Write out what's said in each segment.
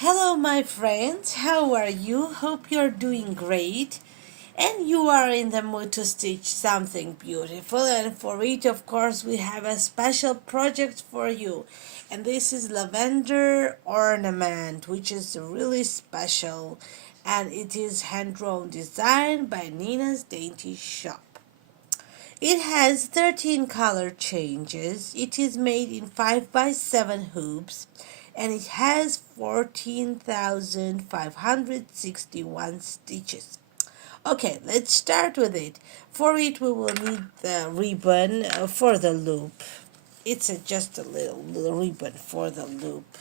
Hello, my friends. How are you? Hope you're doing great. And you are in the mood to stitch something beautiful. And for it, of course, we have a special project for you. And this is Lavender Ornament, which is really special. And it is hand-drawn design by Nina's Dainty Shop. It has 13 color changes. It is made in 5 by 7 hoops and it has 14,561 stitches. Okay, let's start with it. For it we will need the ribbon for the loop. It's just a little ribbon for the loop.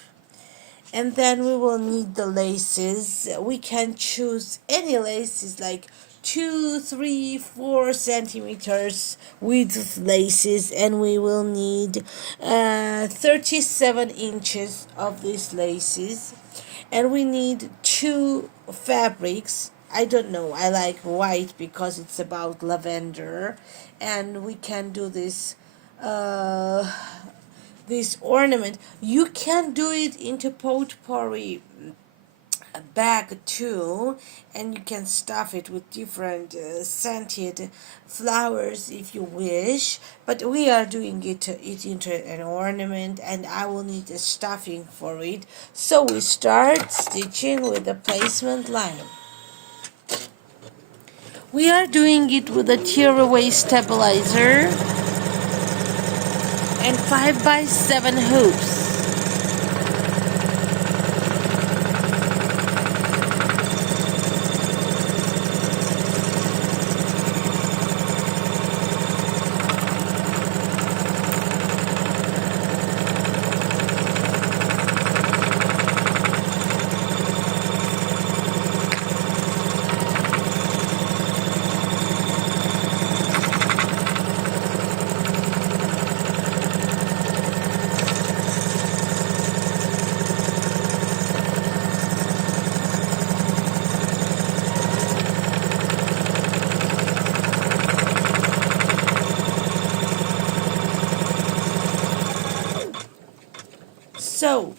And then we will need the laces. We can choose any laces like 2, 3, 4 centimeters width laces, and we will need 37 inches of these laces. And we need two fabrics. I don't know, I like white because it's about lavender, and we can do this ornament. You can do it into potpourri bag too, and you can stuff it with different scented flowers if you wish, but we are doing it into an ornament, and I will need a stuffing for it. So we start stitching with the placement line. We are doing it with a tearaway stabilizer and 5 by 7 hoops. So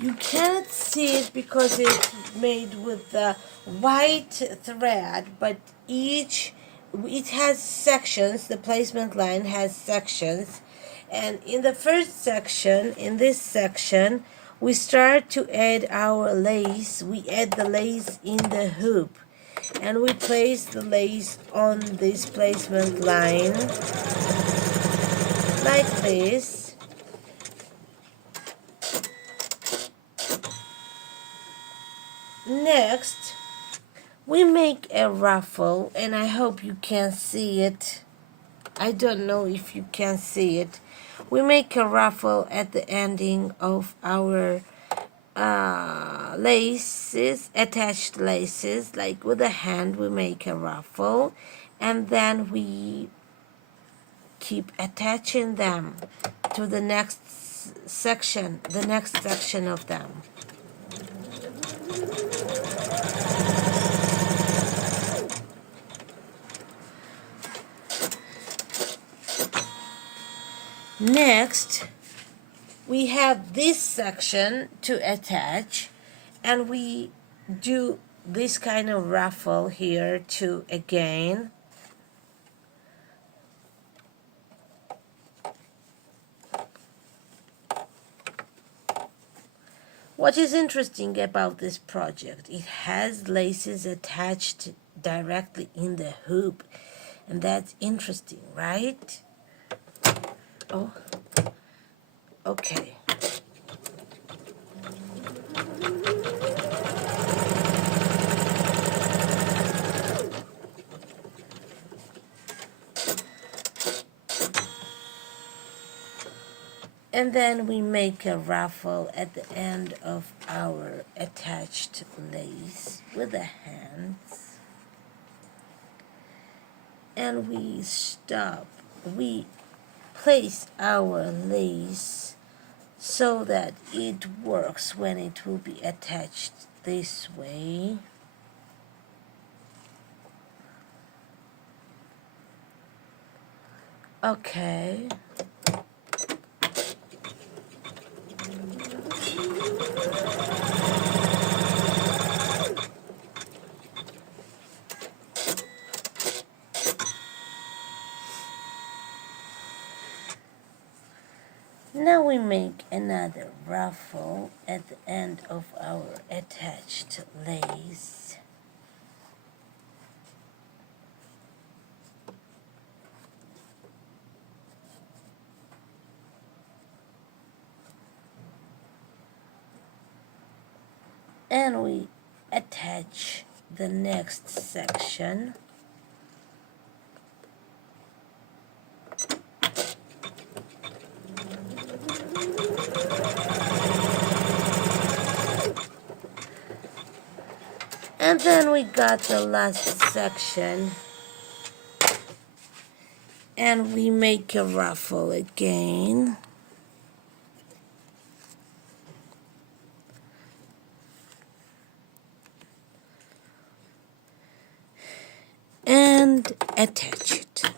you cannot see it because it's made with the white thread, but it has sections. The placement line has sections, and in the first section, in this section, we start to add our lace. We add the lace in the hoop, and we place the lace on this placement line like this. Next, we make a ruffle, and I hope you can see it. I don't know if you can see it. We make a ruffle at the ending of our laces, attached laces, like with a hand we make a ruffle, and then we keep attaching them to the next section of them. Next, we have this section to attach, and we do this kind of ruffle here too again. What is interesting about this project, it has laces attached directly in the hoop, and that's interesting, right? Oh, okay. And then we make a ruffle at the end of our attached lace with the hands. And we stop. We place our lace so that it works when it will be attached this way. Okay. we make another ruffle at the end of our attached lace. And we attach the next section. And then we got the last section, and we make a ruffle again. And attach it.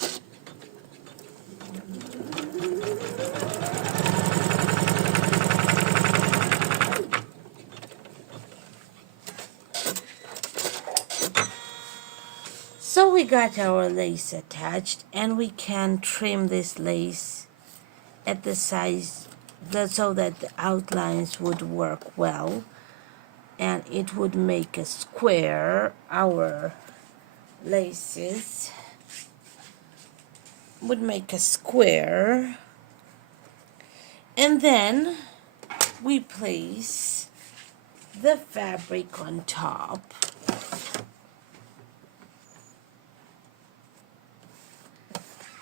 So we got our lace attached, and we can trim this lace at the size so that the outlines would work well, and it would make a square. Our laces would make a square, and then we place the fabric on top.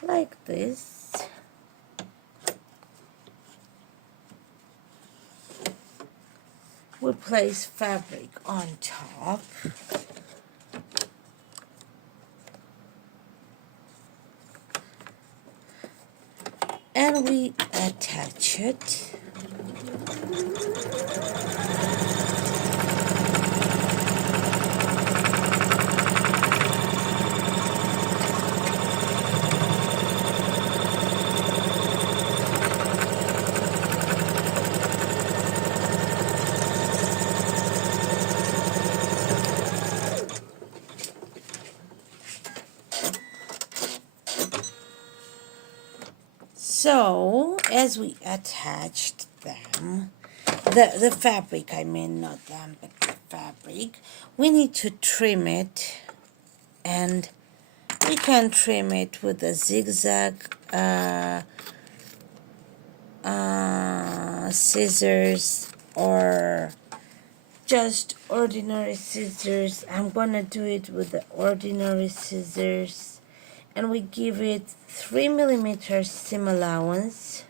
Like this. We place fabric on top. And we attach it. So, as we attached them, the fabric, I mean, not them, but the fabric, we need to trim it, and we can trim it with a zigzag scissors or just ordinary scissors. I'm gonna do it with the ordinary scissors. And we give it 3 millimeters seam allowance.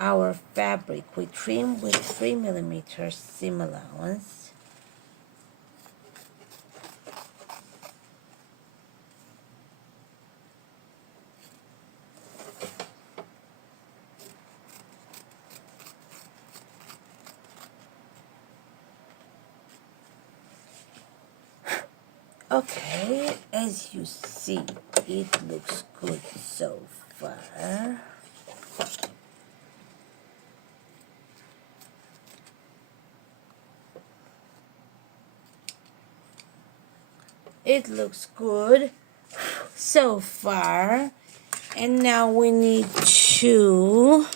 Our fabric we trim with 3 millimeters seam allowance. Okay, as you see, it looks good so far. It looks good so far. And now we need to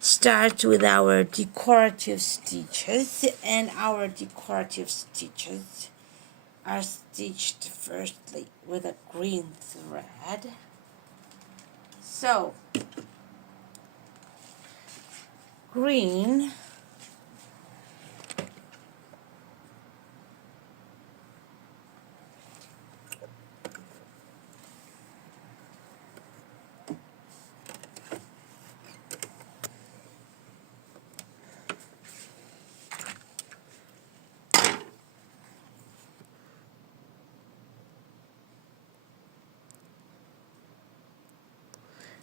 start with our decorative stitches. And our decorative stitches are stitched firstly with a green thread. So, green,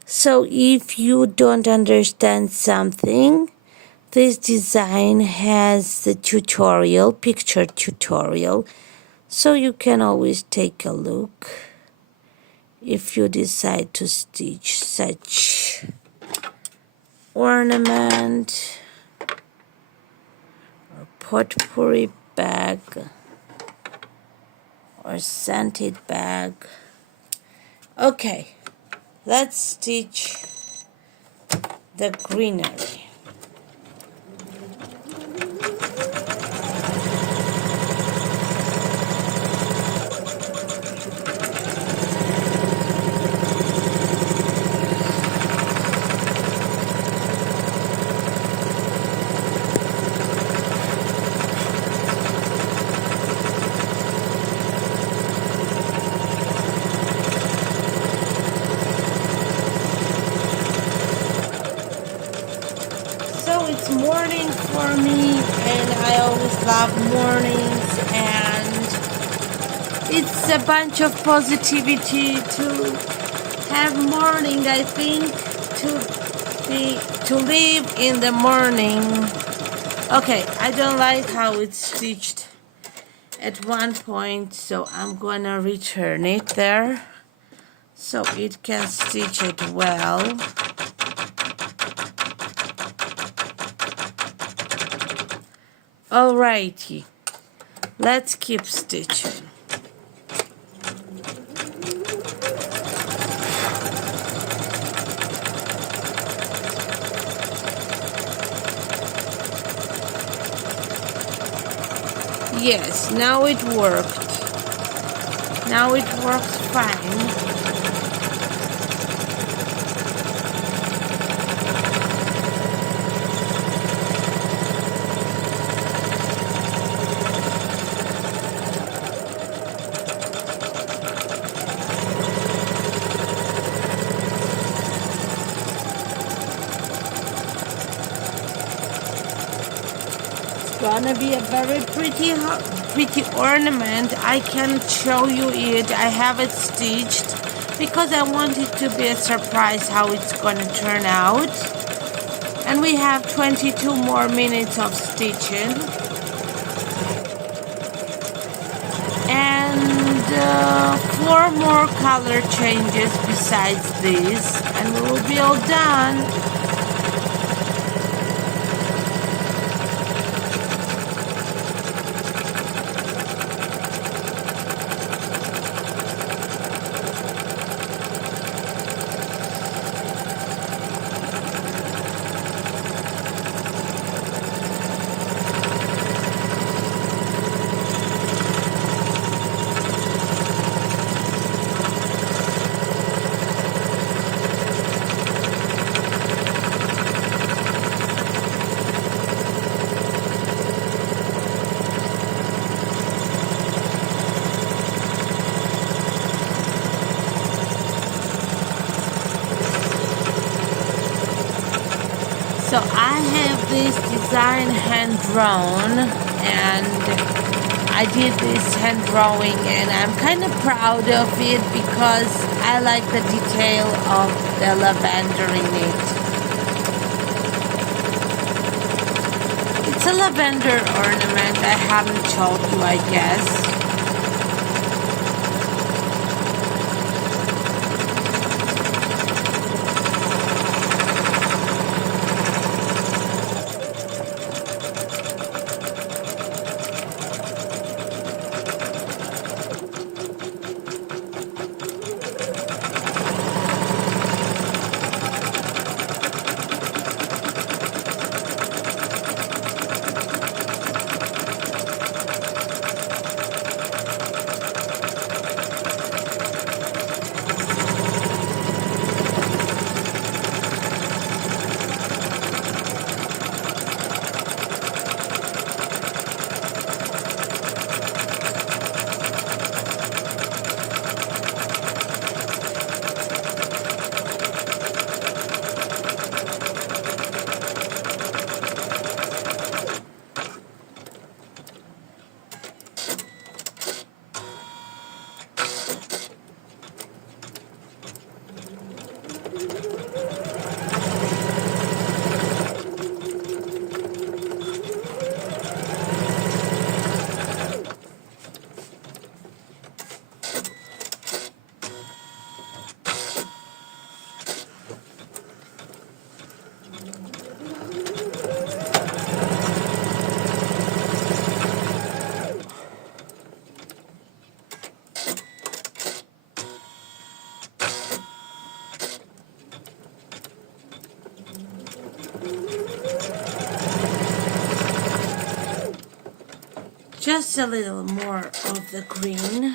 so if you don't understand something, this design has the tutorial, picture tutorial, so you can always take a look if you decide to stitch such ornament or potpourri bag or scented bag. Okay, let's stitch the greenery. So it's morning for me, and I always love mornings, and it's a bunch of positivity to have morning. I think to live in the morning. Okay, I don't like how it's stitched at one point, so I'm gonna return it there so it can stitch it well. Alrighty, let's keep stitching. Yes, now it worked. Now it works fine. Gonna be a very pretty ornament. I can show you it. I have it stitched because I want it to be a surprise how it's gonna turn out. And we have 22 more minutes of stitching, and 4 more color changes besides this, and we will be all done. So I have this design hand drawn, and I did this hand drawing, and I'm kind of proud of it because I like the detail of the lavender in it. It's a lavender ornament. I haven't told you, I guess. Just a little more of the green.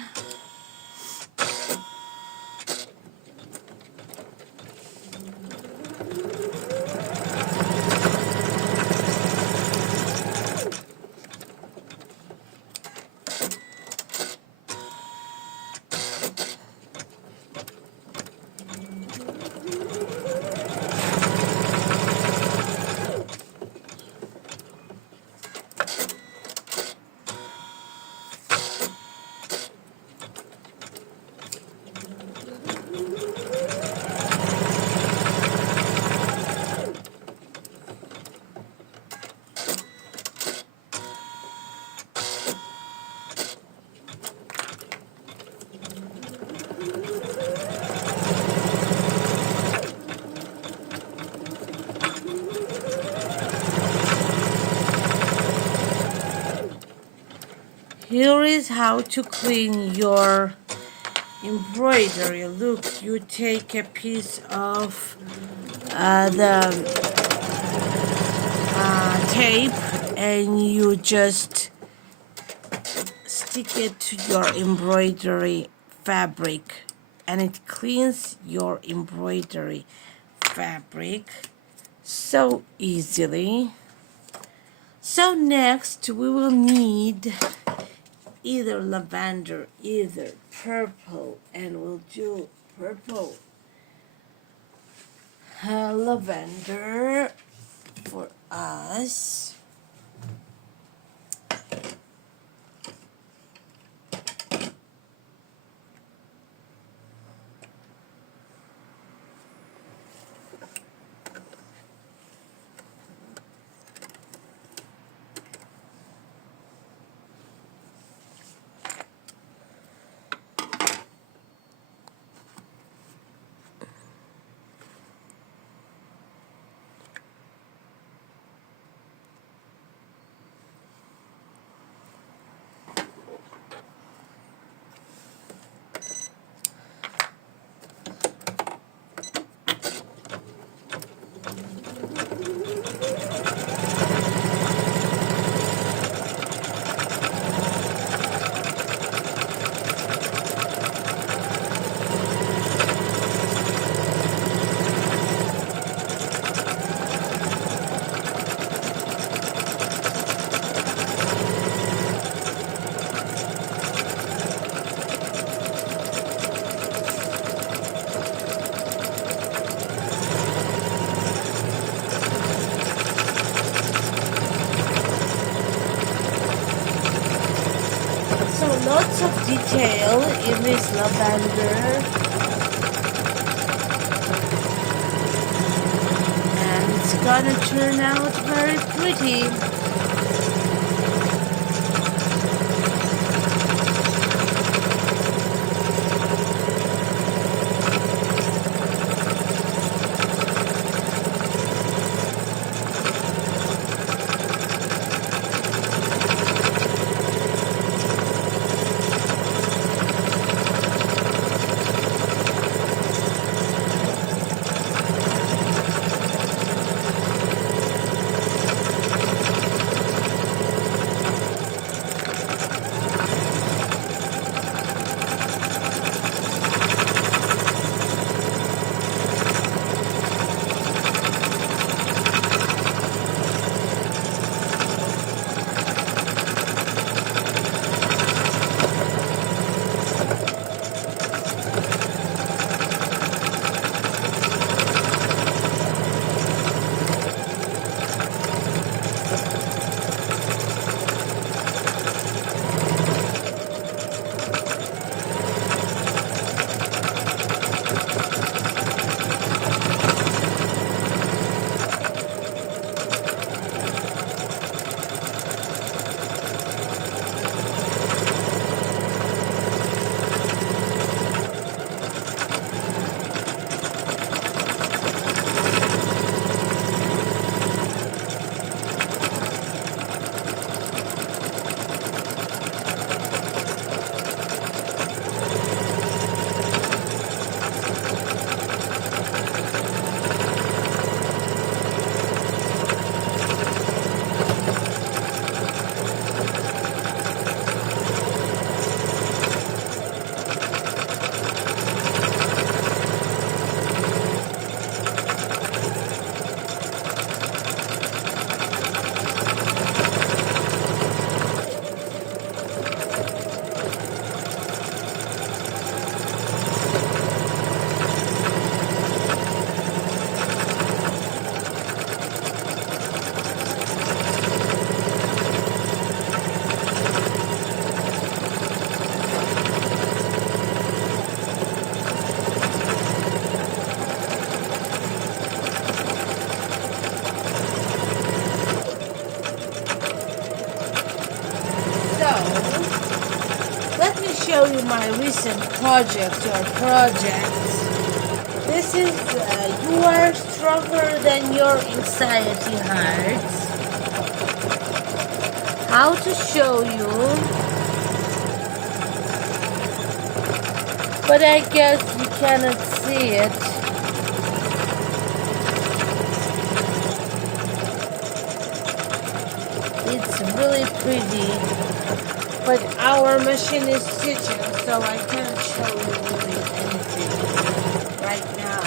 Here is how to clean your embroidery. Look, you take a piece of the tape and you just stick it to your embroidery fabric, and it cleans your embroidery fabric so easily. So next we will need either lavender, either purple, and we'll do purple lavender for us. So lots of detail in this lavender, and it's gonna turn out very pretty. show you my recent project or projects. This is You Are Stronger Than Your Anxiety Hearts. How to show you, but I guess you cannot see it. It's really pretty, but our machine is stitching, so I cannot show you really anything right now.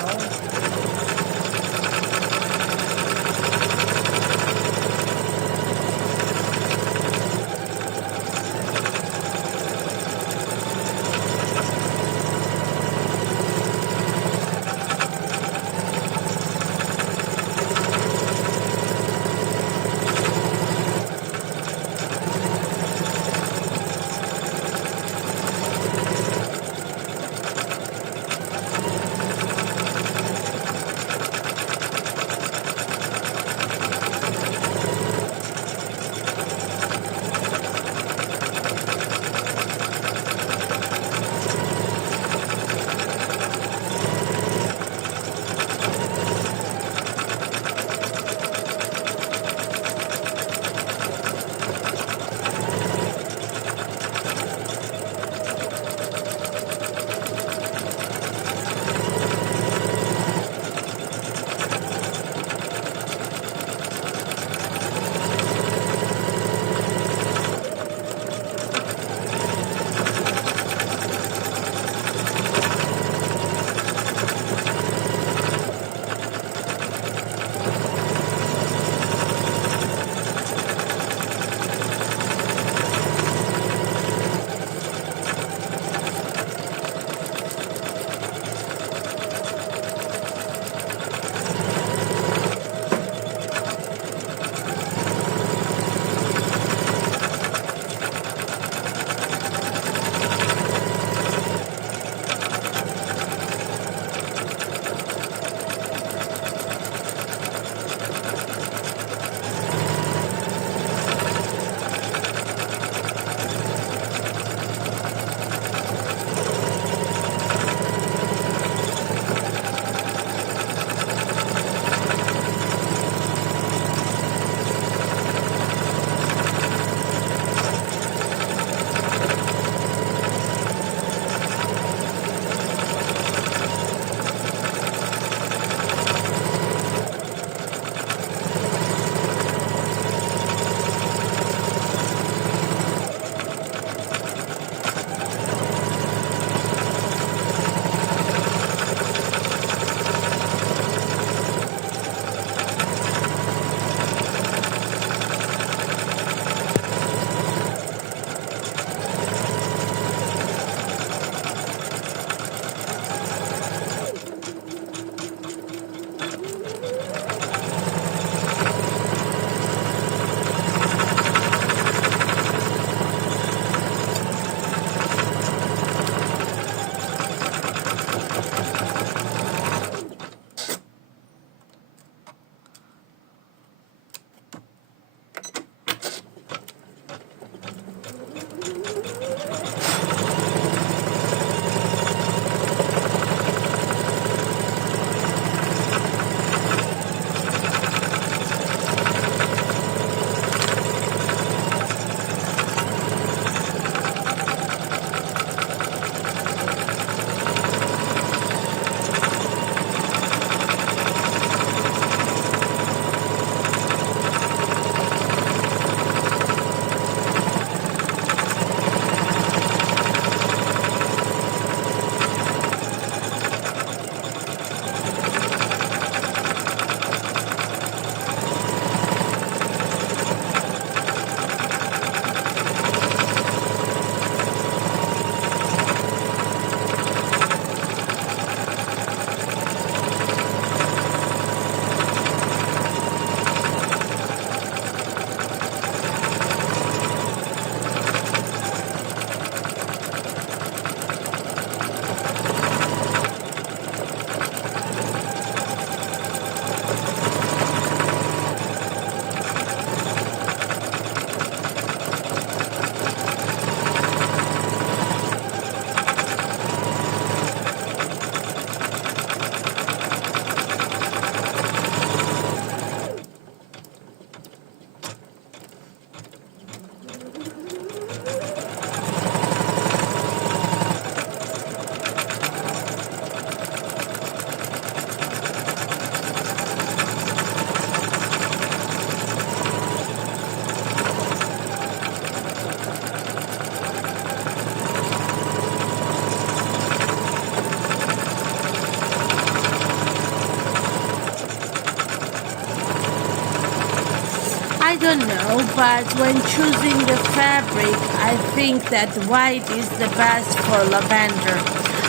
I don't know, but when choosing the fabric, I think that white is the best for lavender.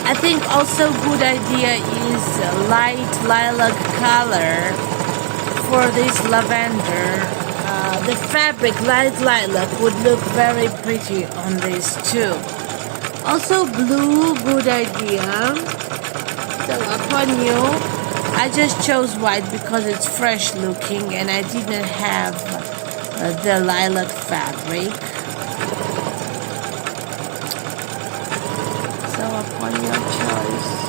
I think also good idea is light lilac color for this lavender. The fabric light lilac would look very pretty on this too. Also blue, good idea. So upon you, I just chose white because it's fresh looking and I didn't have the lilac fabric. So upon your choice.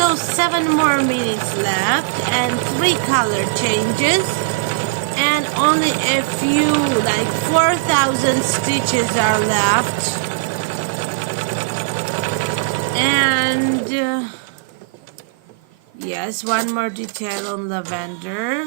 So 7 more minutes left and 3 color changes and only a few, like 4,000 stitches are left. And yes, one more detail on lavender.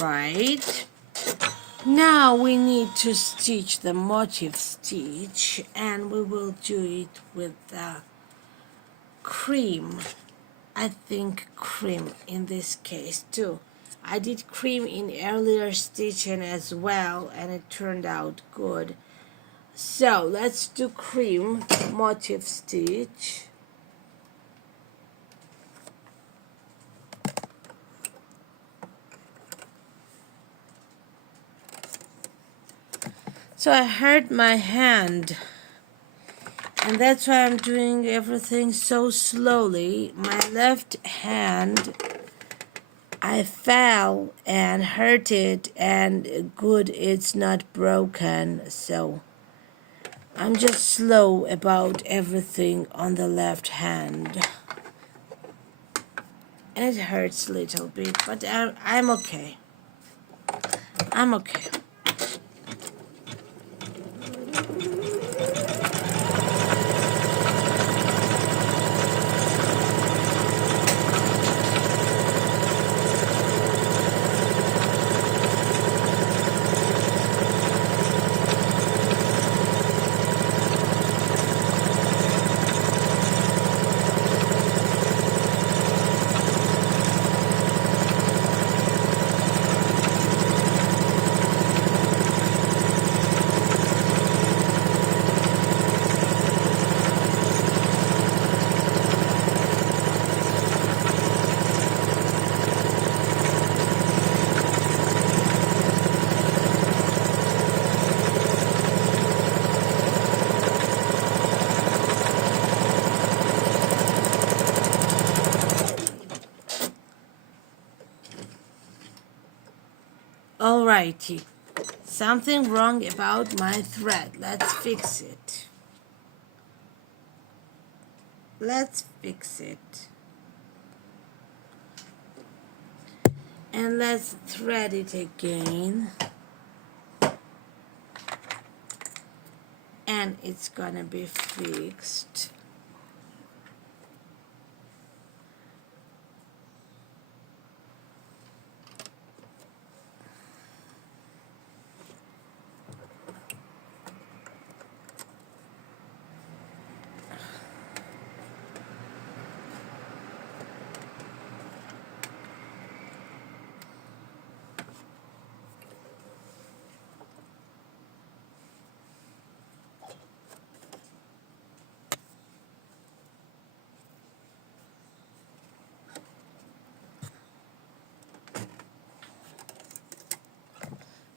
Right. Now we need to stitch the motif stitch and we will do it with the cream. I think cream in this case too. I did cream in earlier stitching as well and it turned out good. So let's do cream motif stitch. So I hurt my hand and that's why I'm doing everything so slowly. My left hand, I fell and hurt it, and good it's not broken, so I'm just slow about everything on the left hand. And it hurts a little bit, but I'm okay. I'm okay. Alrighty. Something wrong about my thread. Let's fix it. Let's fix it. And let's thread it again. And it's gonna be fixed.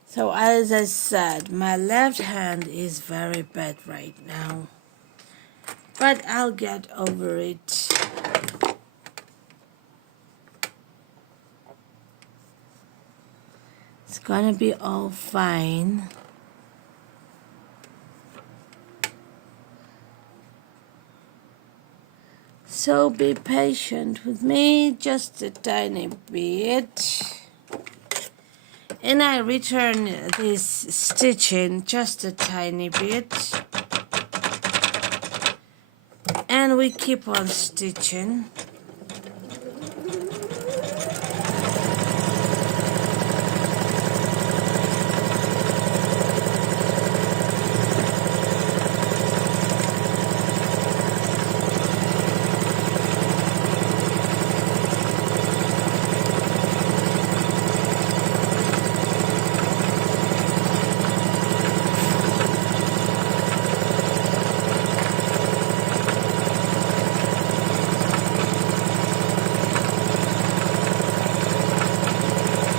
So as I said, my left hand is very bad right now, but I'll get over it. It's gonna be all fine. So be patient with me, just a tiny bit. And I return this stitching just a tiny bit. And we keep on stitching.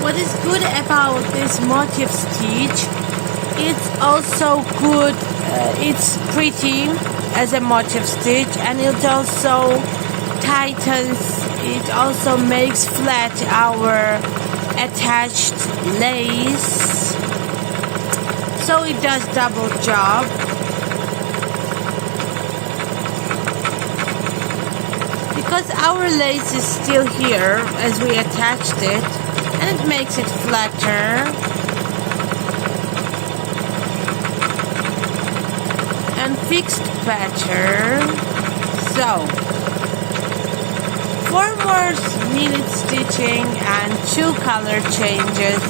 What is good about this motif stitch, it's also good, it's pretty as a motif stitch, and it also tightens, it also makes flat our attached lace, so it does double job. Because our lace is still here as we attached it, and it makes it flatter and fixed better. So 4 more needed stitching and 2 color changes.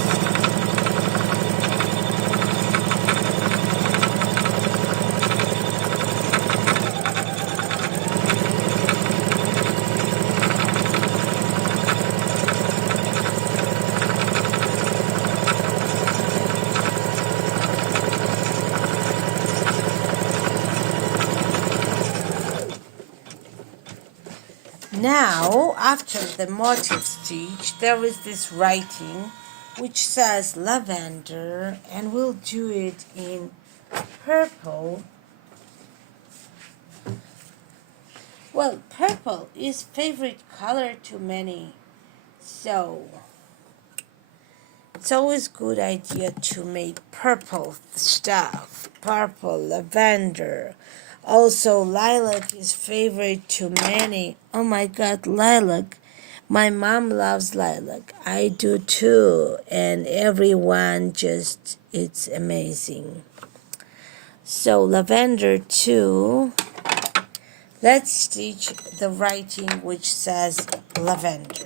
Now, after the motif stitch, there is this writing which says lavender, and we'll do it in purple. Well, purple is favorite color to many, so it's always good idea to make purple stuff, purple, lavender. Also, lilac is favorite to many. Oh my God, lilac. My mom loves lilac. I do too. And everyone just, it's amazing. So, lavender too. Let's stitch the writing which says lavender.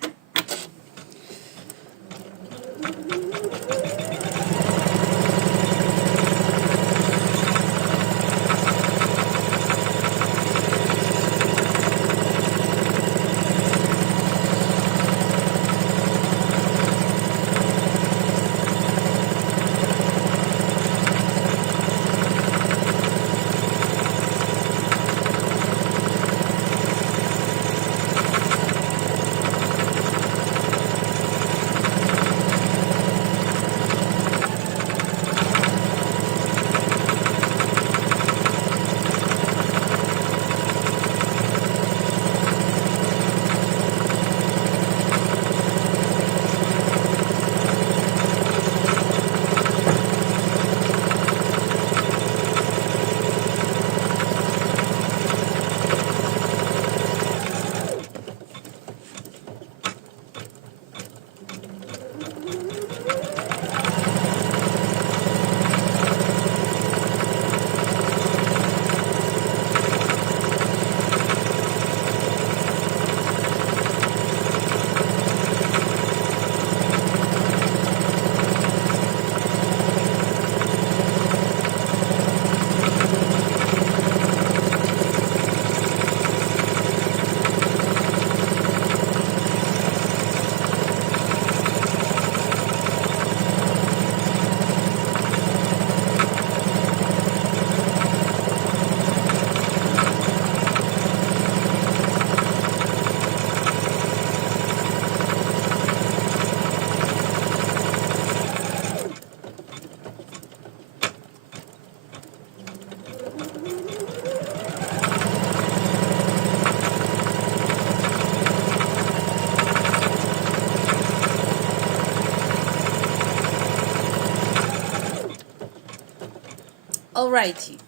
Alrighty,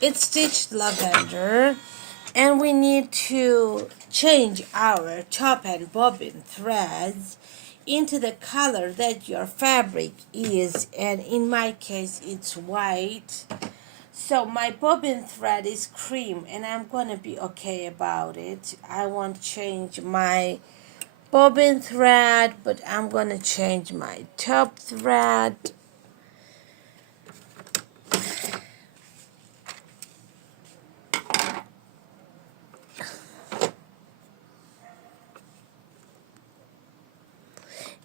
it's stitched lavender, and we need to change our top and bobbin threads into the color that your fabric is, and in my case it's white. So my bobbin thread is cream, and I'm gonna be okay about it. I won't change my bobbin thread, but I'm gonna change my top thread.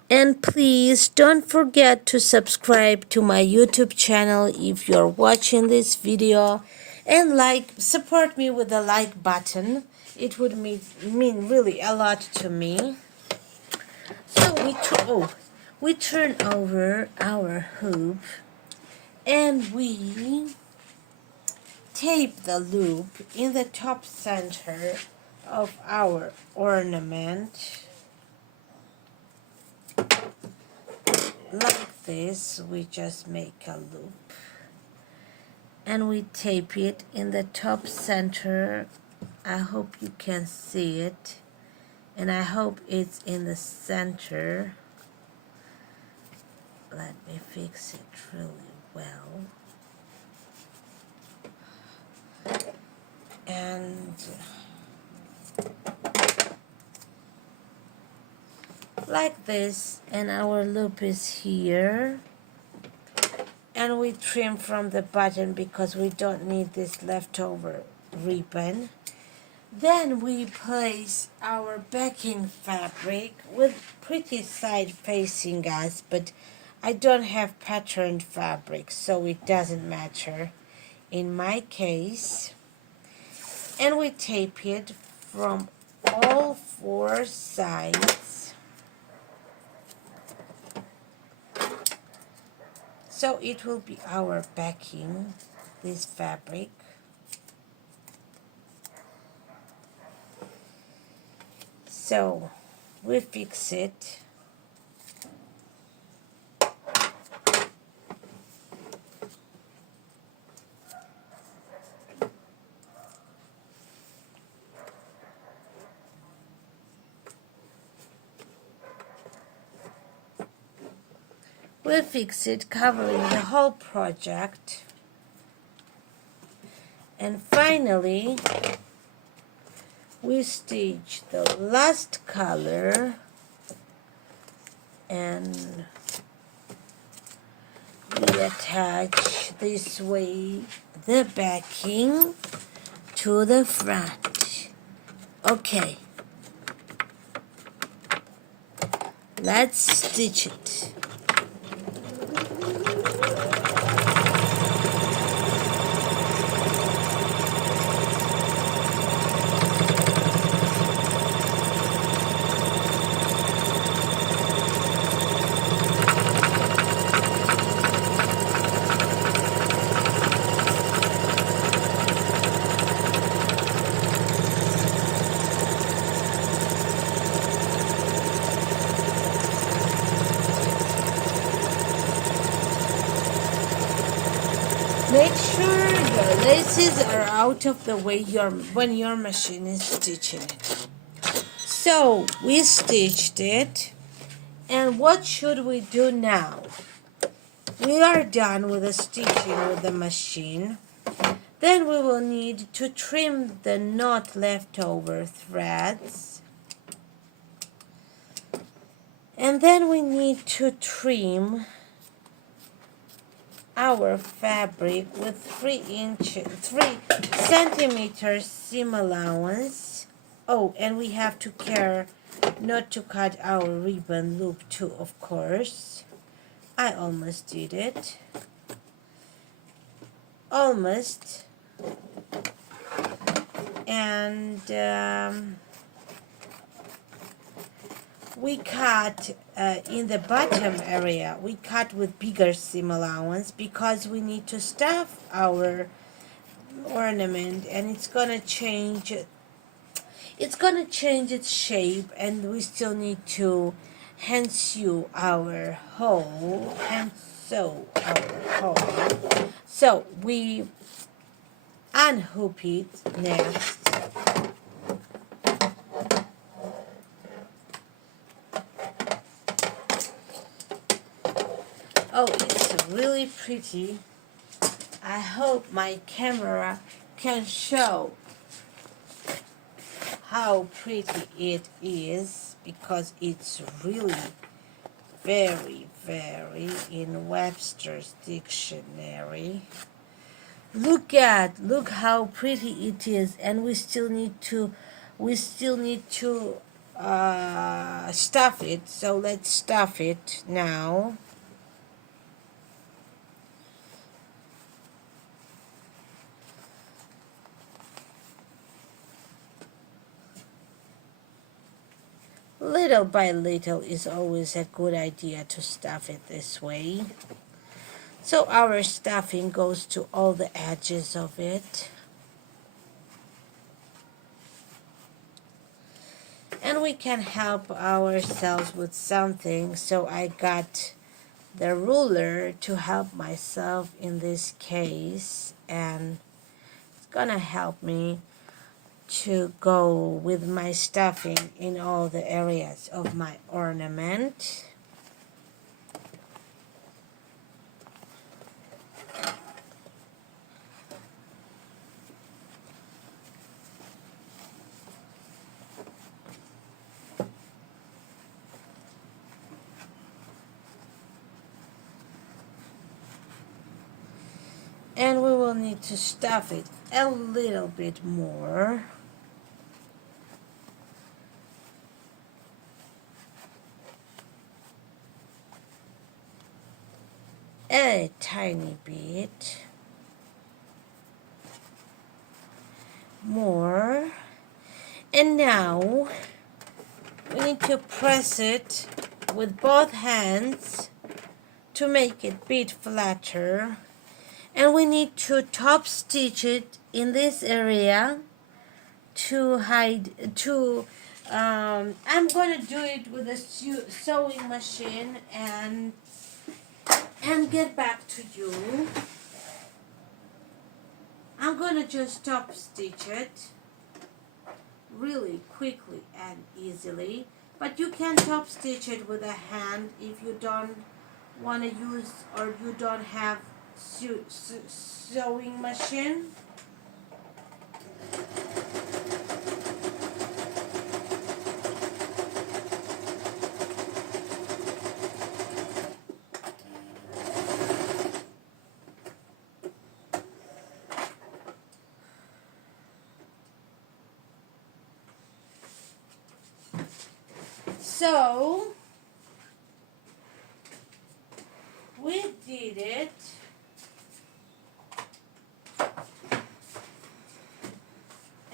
And please don't forget to subscribe to my YouTube channel if you're watching this video, and support me with the like button. It would mean really a lot to me. So we turn over our hoop, and we tape the loop in the top center of our ornament. Like this, we just make a loop, and we tape it in the top center. I hope you can see it, and I hope it's in the center. Let me fix it really well. And like this, and our loop is here, and we trim from the bottom because we don't need this leftover ribbon. Then we place our backing fabric with pretty side facing us, but I don't have patterned fabric, so it doesn't matter in my case. And we tape it from all four sides, so it will be our backing, this fabric. So we fix it. We fix it, covering the whole project. And finally, we stitch the last color, and we attach this way the backing to the front. Okay, let's stitch it. Make sure the laces are out of the way when your machine is stitching it. So we stitched it, and what should we do now? We are done with the stitching with the machine. Then we will need to trim the not leftover threads, and then we need to trim our fabric with 3 centimeters seam allowance. Oh, and we have to care not to cut our ribbon loop too, of course. I almost did it. Almost. And we cut in the bottom area, we cut with bigger seam allowance because we need to stuff our ornament, and it's gonna change its shape, and we still need to hand sew our hole, hand sew our hole. So we unhook it next. Oh, it's really pretty. I hope my camera can show how pretty it is, because it's really very, very in Webster's dictionary. Look how pretty it is, and we still need to stuff it. So let's stuff it now. Little by little is always a good idea to stuff it this way. So our stuffing goes to all the edges of it. And we can help ourselves with something. So I got the ruler to help myself in this case. And it's gonna help me to go with my stuffing in all the areas of my ornament. And we will need to stuff it a little bit more. A tiny bit more. And now we need to press it with both hands to make it a bit flatter. And we need to top stitch it in this area to hide, I'm going to do it with a sewing machine and get back to you. I'm going to just top stitch it really quickly and easily, but you can top stitch it with a hand if you don't want to use, or you don't have sewing machine. So we did it.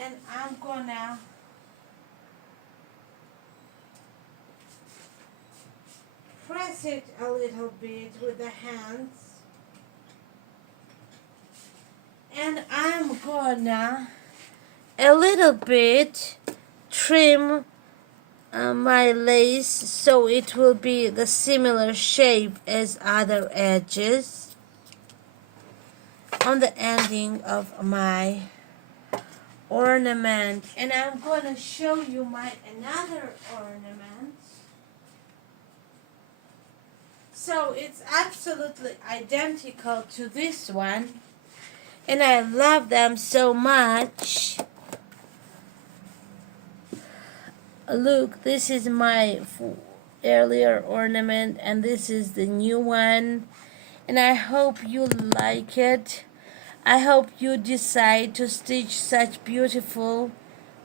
And I'm gonna press it a little bit with the hands. And I'm gonna a little bit trim my lace so it will be the similar shape as other edges on the ending of my ornament. And I'm going to show you my another ornament. So it's absolutely identical to this one, and I love them so much. Look, this is my earlier ornament, and this is the new one, and I hope you like it. I hope you decide to stitch such beautiful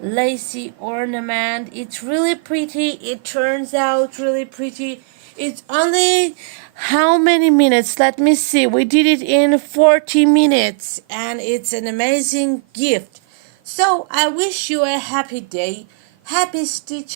lacy ornament. It's really pretty. It turns out really pretty. It's only how many minutes? Let me see. We did it in 40 minutes, and it's an amazing gift. So I wish you a happy day. Happy stitching.